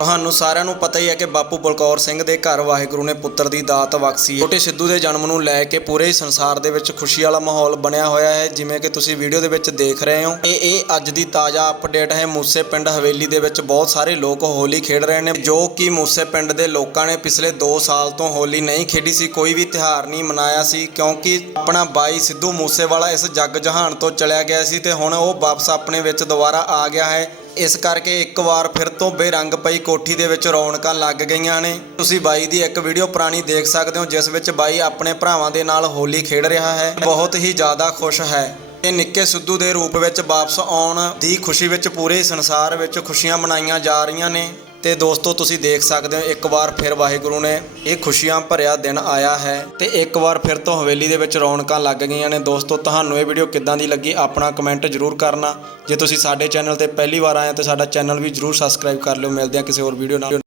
ਤੁਹਾਨੂੰ ਸਾਰਿਆਂ ਨੂੰ ਪਤਾ ਹੀ ਹੈ ਕਿ ਬਾਪੂ ਬਲਕੌਰ ਸਿੰਘ ਦੇ ਘਰ ਵਾਹਿਗੁਰੂ ਨੇ ਪੁੱਤਰ ਦੀ ਦਾਤ ਬਖਸ਼ੀ ਛੋਟੇ ਸਿੱਧੂ ਦੇ ਜਨਮ ਨੂੰ ਲੈ ਕੇ ਪੂਰੇ ਸੰਸਾਰ ਦੇ ਵਿੱਚ ਖੁਸ਼ੀ ਵਾਲਾ ਮਾਹੌਲ ਬਣਿਆ ਹੋਇਆ ਹੈ। ਜਿਵੇਂ ਕਿ ਤੁਸੀਂ ਵੀਡੀਓ ਦੇ ਵਿੱਚ ਦੇਖ ਰਹੇ ਹੋ। ਇਹ ਇਹ ਅੱਜ ਦੀ ਤਾਜ਼ਾ ਅਪਡੇਟ ਹੈ। ਮੂਸੇ ਪਿੰਡ ਹਵੇਲੀ ਦੇ ਵਿੱਚ ਬਹੁਤ ਸਾਰੇ ਲੋਕ ਹੋਲੀ ਖੇਡ ਰਹੇ ਨੇ, ਜੋ ਕਿ ਮੂਸੇ ਪਿੰਡ ਦੇ ਲੋਕਾਂ ਨੇ ਪਿਛਲੇ 2 ਸਾਲ ਤੋਂ ਹੋਲੀ ਨਹੀਂ ਖੇਡੀ ਸੀ, ਕੋਈ ਵੀ ਤਿਹਾਰ ਨਹੀਂ ਮਨਾਇਆ ਸੀ, ਕਿਉਂਕਿ ਆਪਣਾ ਬਾਈ ਸਿੱਧੂ ਮੂਸੇਵਾਲਾ ਇਸ ਜੱਗ ਜਹਾਨ ਤੋਂ ਚਲਿਆ ਗਿਆ ਸੀ ਤੇ ਹੁਣ ਉਹ ਵਾਪਸ ਆਪਣੇ ਵਿੱਚ ਦੁਬਾਰਾ ਆ ਗਿਆ ਹੈ। ਇਸ ਕਰਕੇ ਇੱਕ ਵਾਰ ਫਿਰ ਤੋਂ ਬੇਰੰਗ ਪਈ ਕੋਠੀ ਦੇ ਵਿੱਚ ਰੌਣਕਾਂ ਲੱਗ ਗਈਆਂ ਨੇ। ਤੁਸੀਂ ਬਾਈ ਦੀ ਇੱਕ ਵੀਡੀਓ ਪੁਰਾਣੀ ਦੇਖ ਸਕਦੇ ਹੋ, ਜਿਸ ਵਿੱਚ ਬਾਈ ਆਪਣੇ ਭਰਾਵਾਂ ਦੇ ਨਾਲ ਹੋਲੀ ਖੇਡ ਰਿਹਾ ਹੈ। ਬਹੁਤ ਹੀ ਜ਼ਿਆਦਾ ਖੁਸ਼ ਹੈ ਇਹ ਨਿੱਕੇ ਸਿੱਧੂ ਦੇ ਰੂਪ ਵਿੱਚ ਵਾਪਸ ਆਉਣ ਦੀ ਖੁਸ਼ੀ ਵਿੱਚ ਪੂਰੇ ਸੰਸਾਰ ਵਿੱਚ ਖੁਸ਼ੀਆਂ ਮਨਾਈਆਂ ਜਾ ਰਹੀਆਂ ਨੇ। ਤੇ ਦੋਸਤੋ, ਤੁਸੀਂ ਦੇਖ ਸਕਦੇ ਹੋ, ਇੱਕ ਵਾਰ ਫਿਰ ਵਾਹਿਗੁਰੂ ਨੇ ਇਹ ਖੁਸ਼ੀਆਂ ਭਰਿਆ ਦਿਨ ਆਇਆ ਹੈ ਤੇ ਇੱਕ ਵਾਰ ਫਿਰ ਤੋਂ ਹਵੇਲੀ ਦੇ ਵਿੱਚ ਰੌਣਕਾਂ ਲੱਗ ਗਈਆਂ ਨੇ। ਦੋਸਤੋ, ਤੁਹਾਨੂੰ ਇਹ ਵੀਡੀਓ ਕਿੱਦਾਂ ਦੀ ਲੱਗੀ, ਆਪਣਾ ਕਮੈਂਟ ਜ਼ਰੂਰ ਕਰਨਾ। ਜੇ ਤੁਸੀਂ ਸਾਡੇ ਚੈਨਲ ਤੇ ਪਹਿਲੀ ਵਾਰ ਆਏ ਹੋ, ਤਾਂ ਸਾਡਾ ਚੈਨਲ ਵੀ ਜ਼ਰੂਰ ਸਬਸਕ੍ਰਾਈਬ ਕਰ ਲਿਓ। ਮਿਲਦੇ ਹਾਂ ਕਿਸੇ ਹੋਰ ਵੀਡੀਓ ਨਾਲ।